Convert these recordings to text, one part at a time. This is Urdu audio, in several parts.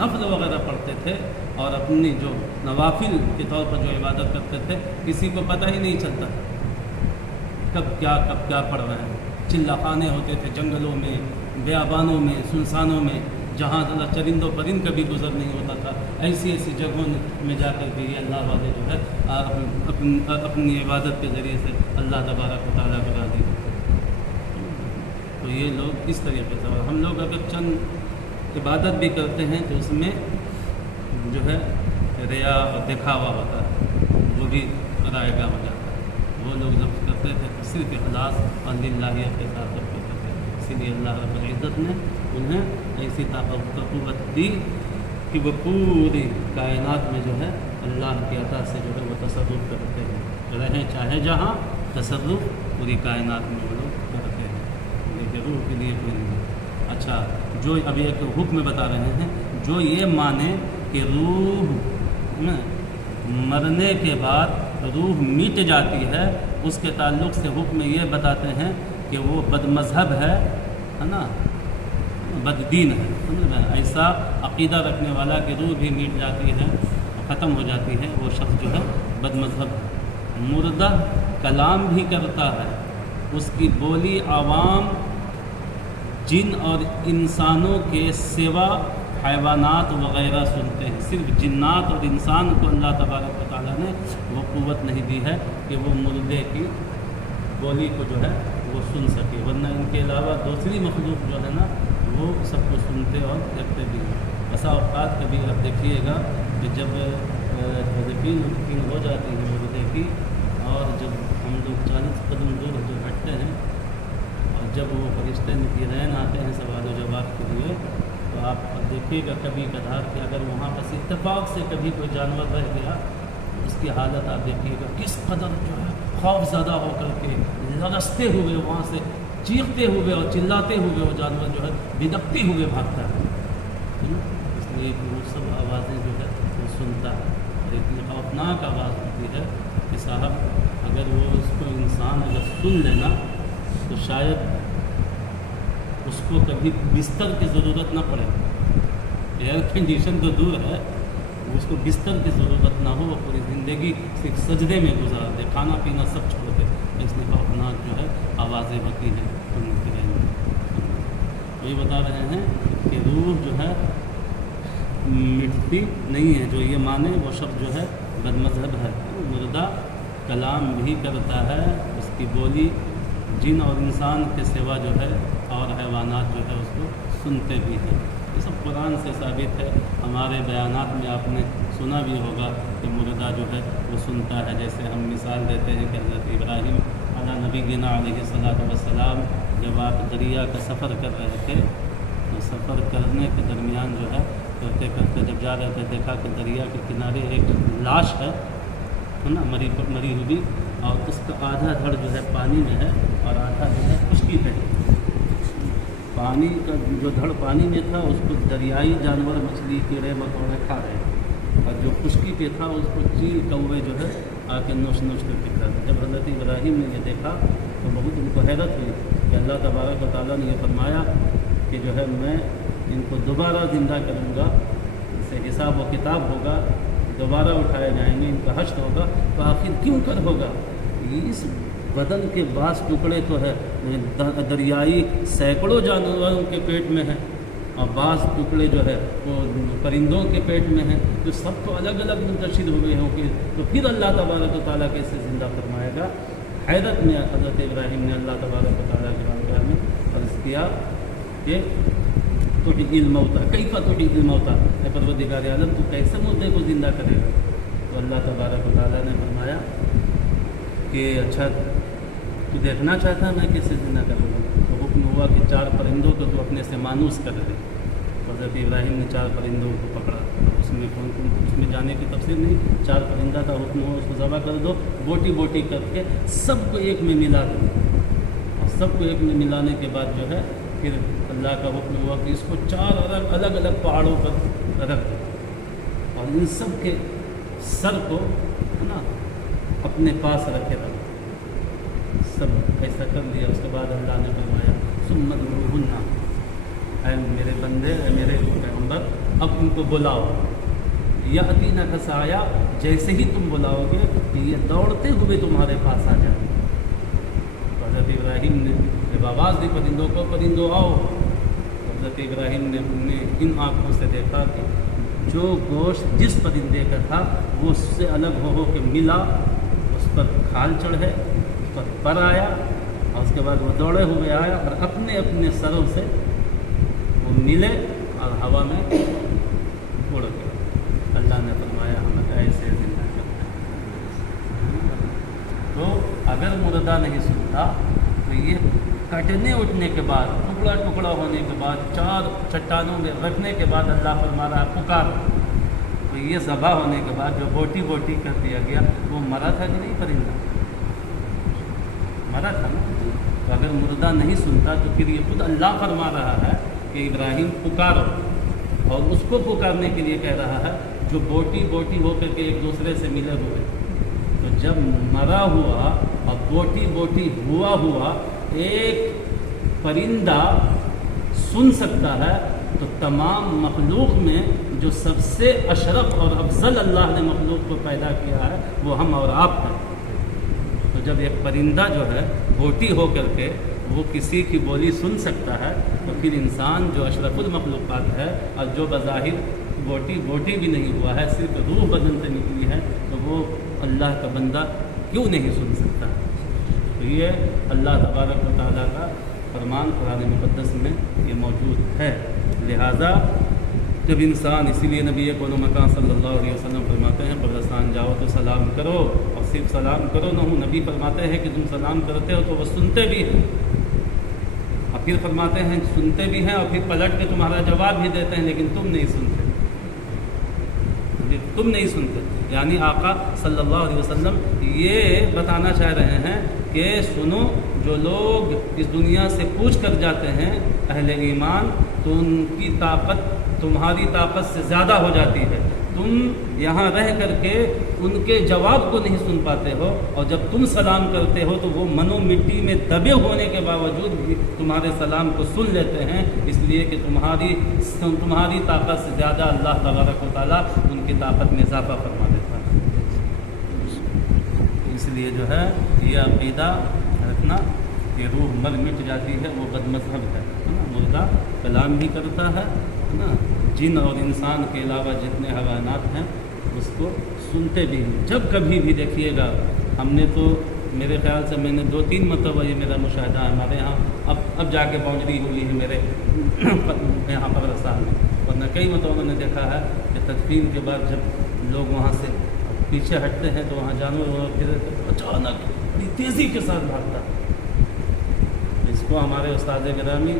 نفل وغیرہ پڑھتے تھے اور اپنی جو نوافل کے طور پر جو عبادت کرتے تھے کسی کو پتہ ہی نہیں چلتا کب کیا پڑھ رہے ہیں. چلا خانے ہوتے تھے جنگلوں میں، بیابانوں میں، سنسانوں میں، جہاں چرند و پرند کبھی گزر نہیں ہوتا تھا. ایسی جگہوں میں جا کر کے یہ اللہ والے جو ہے اپنی عبادت کے ذریعے سے اللہ تبارک و تعالیٰ کو راضی ہوتے ہیں. تو یہ لوگ اس طریقے سے، اور ہم لوگ اگر چند عبادت بھی کرتے ہیں تو اس میں جو ہے ریا اور دکھاوا ہوتا ہے، وہ بھی رائے گاہ ہو جاتا ہے. وہ لوگ جب کرتے تھے تو صرف اخلاص اور للہیت کے ساتھ سب کرتے تھے. اسی لیے اللہ رب العزت نے انہیں ایسی طاقت و قوت دی کہ وہ پوری کائنات میں جو ہے اللہ کی عطا سے جو ہے وہ تصرف کرتے ہیں، رہیں چاہے جہاں تصرف پوری کائنات میں وہ لوگ کرتے ہیں. لیکن روح کے لیے کوئی نہیں. اچھا، جو ابھی ایک حکم بتا رہے ہیں، جو یہ مانے کہ روح مرنے کے بعد روح مٹ جاتی ہے، اس کے تعلق سے حکم یہ بتاتے ہیں کہ وہ بد مذہب ہے نا، بد دین ہے. ایسا عقیدہ رکھنے والا کہ روح بھی مٹ جاتی ہے، ختم ہو جاتی ہے، وہ شخص جو ہے بد مذہب ہے. مردہ کلام بھی کرتا ہے، اس کی بولی عوام جن اور انسانوں کے سوا حیوانات وغیرہ سنتے ہیں. صرف جنات اور انسان کو اللہ تبارک و تعالیٰ نے وہ قوت نہیں دی ہے کہ وہ مردے کی بولی کو جو ہے وہ سن سکے، ورنہ ان کے علاوہ دوسری مخلوق جو ہے نا وہ سب کو سنتے اور دیکھتے بھی ہیں. بسا اوقات کبھی آپ دیکھیے گا کہ جب یقین ہو جاتی ہے مردے کی، اور جب ہم لوگ 40 قدم دور جو بیٹھتے ہیں اور جب وہ فرشتے نگران آتے ہیں سوال و جواب کے لیے، تو آپ دیکھیے گا کبھی کبھار کہ اگر وہاں بس اتفاق سے کبھی کوئی جانور رہ گیا، اس کی حالت آپ دیکھیے گا کس قدر جو ہے خوف زدہ ہو کر کے لرزتے ہوئے وہاں سے چیختے ہوئے اور چلاتے ہوئے وہ جانور جو ہے بدکتے ہوئے بھاگتا ہے. اس لیے کہ وہ سب آوازیں جو ہے وہ سنتا ہے، اور اتنی خوفناک آواز ہوتی ہے کہ صاحب اگر وہ اس کو انسان اگر سن لینا تو شاید اس کو کبھی بستر کی ضرورت نہ پڑے. ایئر کنڈیشن تو دور ہے، اس کو بستر کی ضرورت نہ ہو، وہ پوری زندگی صرف سجدے میں گزار دے، کھانا پینا سب چھوڑ دے. اس لیے خوفناک جو ہے آوازیں ہوتی ہیں ان کی رہنے. یہ بتا رہے ہیں کہ روح جو ہے مٹتی نہیں ہے. جو یہ مانے وہ شخص جو ہے بد مذہب ہے. مردہ کلام بھی کرتا ہے، اس کی بولی جن اور انسان کے سوا جو ہے اور حیوانات جو ہے اس کو سنتے بھی ہیں. یہ سب قرآن سے ثابت ہے. ہمارے بیانات میں آپ نے سنا بھی ہوگا کہ مردہ جو ہے وہ سنتا ہے. جیسے ہم مثال دیتے ہیں کہ حضرت ابراہیم علیہ نبینا علیہ الصلاۃ والسلام جب آپ دریا کا سفر کر رہے تھے، تو سفر کرنے کے درمیان جو ہے کرتے کرتے جب جا رہے تھے دیکھا کہ دریا کے کنارے ایک لاش ہے نا، مری ہوئی، اور اس کا آدھا دھڑ جو ہے پانی میں ہے اور آدھا جو ہے خشکی پہ. پانی کا جو دھڑ پانی میں تھا اس کو دریائی جانور مچھلی کیڑے مکوڑے کھا رہے ہیں، اور جو خشکی پہ تھا اس کو چیل کوے جو ہے آ کے نوش کر کے کھا رہے. جب حضرت ابراہیم نے یہ دیکھا تو بہت ان کو حیرت ہوئی کہ اللہ تبارک و تعالیٰ نے یہ فرمایا کہ جو ہے میں ان کو دوبارہ زندہ کروں گا، اس سے حساب و کتاب ہوگا، دوبارہ اٹھائے جائیں گے، ان کا حشر ہوگا. تو آخر کیوں کر ہوگا؟ اس بدن کے بعض ٹکڑے تو ہے دریائی سینکڑوں جانوروں کے پیٹ میں ہیں، اور بعض ٹکڑے جو ہے وہ پرندوں کے پیٹ میں ہیں، جو سب کو الگ الگ منتشر ہوئے ہوں گے، تو پھر اللہ تبارک و تعالیٰ کیسے زندہ فرمائے گا؟ حیرت میں حضرت ابراہیم نے اللہ تبارک و تعالیٰ کے بارگاہ میں عرض کیا کہ تحیی الموتیٰ کیف تحیی الموتیٰ، اے پروردگار عالم تو کیسے مردے کو زندہ کرے گا؟ تو اللہ تبارک و تعالیٰ نے فرمایا کہ اچھا تو دیکھنا چاہتا ہے میں کیسے زندہ کروں گا؟ تو حکم ہوا کہ 4 پرندوں کو تو اپنے سے مانوس کر دے. حضرت ابراہیم نے 4 پرندوں کو پکڑا. اس میں جانے کی تفصیل نہیں، 4 پرندہ کا حکم ہوا اس کو ذبح کر دو، بوٹی بوٹی کر کے سب کو ایک میں ملا دو. اور سب کو ایک میں ملانے کے بعد جو ہے پھر اللہ کا حکم ہوا کہ اس کو 4 الگ الگ پہاڑوں پر رکھ دو، اور ان سب کے سر کو ہے نا اپنے پاس رکھے رکھو. سب ایسا کر لیا. اس کے بعد اللہ نے فرمایا ثم ادعوہن، اے میرے بندے، اے میرے پیغمبر، اب ان کو بلاؤ، یأتینک سعیا، جیسے ہی تم بلاؤ گے یہ دوڑتے ہوئے تمہارے پاس آ جائیں۔ حضرت ابراہیم نے جب آواز دی پرندوں کو، پرندوں آؤ، حضرت ابراہیم نے اپنے ان آنکھوں سے دیکھا کہ جو گوشت جس پرندے کا تھا وہ اس سے الگ ہو کے ملا، اس پر کھال چڑھے، اس پر آیا، اور اس کے بعد وہ دوڑے ہوئے آیا اور اپنے اپنے سروں سے وہ ملے اور ہوا میں اڑ گئے۔ اللہ نے فرمایا ہم ایسے زندہ کرتے ہیں۔ تو اگر مردہ نہیں سنتا تو یہ کٹنے اٹھنے کے بعد، ٹکڑا ٹکڑا ہونے کے بعد، 4 چٹانوں میں رکھنے کے بعد اللہ فرما رہا ہے پکار، تو یہ ذبح ہونے کے بعد جو بوٹی بوٹی کر دیا گیا وہ مرا تھا کہ نہیں؟ پرندہ مرا تھا نا۔ تو اگر مردہ نہیں سنتا تو پھر یہ خود اللہ فرما رہا ہے کہ ابراہیم پکارو، اور اس کو پکارنے کے لیے کہہ رہا ہے جو بوٹی بوٹی ہو کر کے ایک دوسرے سے ملے ہوئے۔ تو جب مرا ہوا اور بوٹی بوٹی ہوا ایک پرندہ سن سکتا ہے، تو تمام مخلوق میں جو سب سے اشرف اور افضل اللہ نے مخلوق کو پیدا کیا ہے وہ ہم اور آپ ہیں۔ تو جب ایک پرندہ جو ہے بوٹی ہو کر کے وہ کسی کی بولی سن سکتا ہے، تو پھر انسان جو اشرف المخلوقات ہے اور جو بظاہر بوٹی بھی نہیں ہوا ہے، صرف روح بدن سے نکلی ہے، تو وہ اللہ کا بندہ کیوں نہیں سن سکتا؟ تو یہ اللہ تبارک و تعالیٰ کا فرمان قرآن مقدس میں یہ موجود ہے۔ لہذا جب انسان، اسی لیے نبی کون مکان صلی اللہ علیہ وسلم فرماتے ہیں قبرستان جاؤ تو سلام کرو، اور صرف سلام کرو نہ ہو، نبی فرماتے ہیں کہ تم سلام کرتے ہو تو وہ سنتے بھی ہیں، اور پھر فرماتے ہیں سنتے بھی ہیں اور پھر پلٹ کے تمہارا جواب بھی دیتے ہیں، لیکن تم نہیں سنتے۔ یعنی آقا صلی اللہ علیہ وسلم یہ بتانا چاہ رہے ہیں کہ سنو، جو لوگ اس دنیا سے کوچ کر جاتے ہیں اہل ایمان، تو ان کی طاقت تمہاری طاقت سے زیادہ ہو جاتی ہے۔ تم یہاں رہ کر کے ان کے جواب کو نہیں سن پاتے ہو، اور جب تم سلام کرتے ہو تو وہ منو مٹی میں دبے ہونے کے باوجود بھی تمہارے سلام کو سن لیتے ہیں، اس لیے کہ تمہاری طاقت سے زیادہ اللہ تبارک و تعالیٰ ان کی طاقت میں اضافہ فرما دیتا ہے۔ اس لیے جو ہے یہ عقیدہ رکھنا کہ روح مر مٹ جاتی ہے وہ بد مذہب ہے نا۔ مردہ کلام بھی کرتا ہے نا، جن اور انسان کے علاوہ جتنے حیوانات ہیں اس کو سنتے بھی ہیں۔ جب کبھی بھی دیکھیے گا، ہم نے تو میرے خیال سے میں نے 2-3 مرتبہ یہ میرا مشاہدہ ہے ہمارے یہاں، اب جا کے باؤنڈری ہوئی ہے میرے یہاں قبرستان میں، ورنہ کئی مرتبہ میں نے دیکھا ہے کہ تدفین کے بعد جب لوگ وہاں سے پیچھے ہٹتے ہیں تو وہاں جانور پھر اچانک بڑی تیزی کے ساتھ بھاگتا ہے۔ اس کو ہمارے استاد گرامی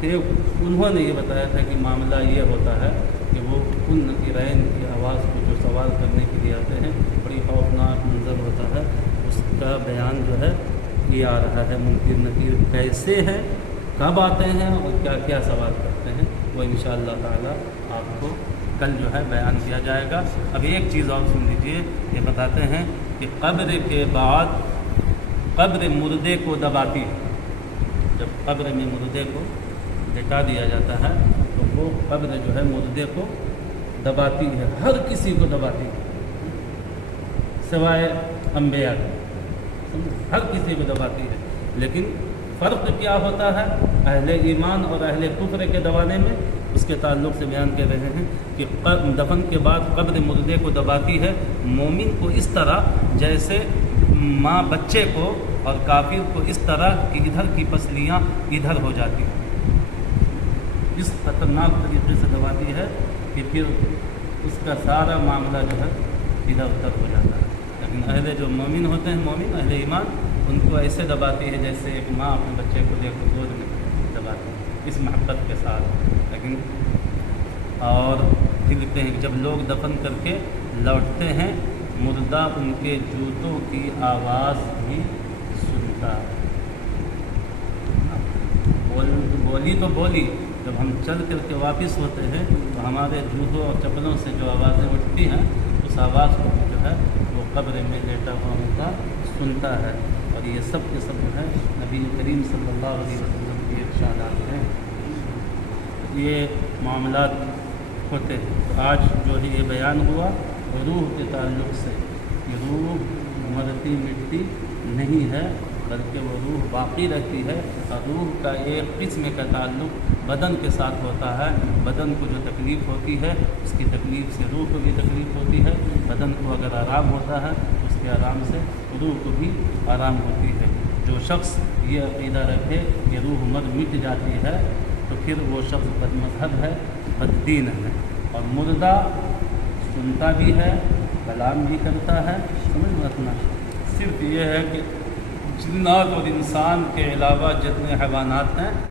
تھے، انہوں نے یہ بتایا تھا کہ معاملہ یہ ہوتا ہے کہ وہ ان نقیرین کی آواز کو جو سوال کرنے کے لیے آتے ہیں، بڑی خوفناک منظر ہوتا ہے، اس کا بیان جو ہے یہ آ رہا ہے۔ منکر نکیر کیسے ہیں، کب آتے ہیں اور کیا کیا سوال کرتے ہیں، وہ انشاءاللہ تعالی آپ کو کل جو ہے بیان کیا جائے گا۔ اب ایک چیز اور سن لیجیے، یہ بتاتے ہیں کہ قبر کے بعد قبر مردے کو دباتی ہے۔ جب قبر میں مردے کو لٹا دیا جاتا ہے تو وہ قبر جو ہے مردے کو دباتی ہے، ہر کسی کو دباتی ہے سوائے انبیاء کے، ہر کسی کو دباتی ہے۔ لیکن فرق کیا ہوتا ہے اہل ایمان اور اہل کفر کے دبانے میں، اس کے تعلق سے بیان کر رہے ہیں کہ دفن کے بعد قبر مردے کو دباتی ہے مومن کو اس طرح جیسے ماں بچے کو، اور کافر کو اس طرح کہ ادھر کی پسلیاں ادھر ہو جاتی ہیں، اس خطرناک طریقے سے دباتی ہے کہ پھر اس کا سارا معاملہ جو ہے ادھر ادھر ہو جاتا ہے۔ لیکن اہل جو مومن ہوتے ہیں، مومن اہل ایمان، ان کو ایسے دباتی ہے جیسے ایک ماں اپنے بچے کو لے کر گود میں دباتی ہے، اس محبت کے ساتھ۔ لیکن اور پھر لکھتے ہیں کہ جب لوگ دفن کر کے لوٹتے ہیں، مردہ ان کے جوتوں کی آواز بھی سنتا ہے۔ بولی تو بولی، جب ہم چل کر کے واپس ہوتے ہیں تو ہمارے جوتوں اور چپلوں سے جو آوازیں اٹھتی ہیں، اس آواز کو جو ہے وہ قبر میں لیٹا ہوا ہوتا سنتا ہے۔ اور یہ سب کے سب جو ہے نبی کریم صلی اللہ علیہ وسلم کی ارشادات ہیں۔ یہ معاملات ہوتے ہیں۔ تو آج جو ہے یہ بیان ہوا روح کے تعلق سے کہ روح مرتی مٹتی نہیں ہے بلکہ وہ روح باقی رہتی ہے، اور روح کا ایک قسم کا تعلق بدن کے ساتھ ہوتا ہے۔ بدن کو جو تکلیف ہوتی ہے اس کی تکلیف سے روح کو بھی تکلیف ہوتی ہے، بدن کو اگر آرام ہوتا ہے اس کے آرام سے روح کو بھی آرام ہوتی ہے۔ جو شخص یہ عقیدہ رکھے کہ روح مٹ جاتی ہے تو پھر وہ شخص بد مذہب ہے، بد دین ہے، اور مردہ سنتا بھی ہے، کلام بھی کرتا ہے۔ سمجھ میں رکھنا، صرف یہ ہے کہ جنات اور انسان کے علاوہ جتنے حیوانات ہیں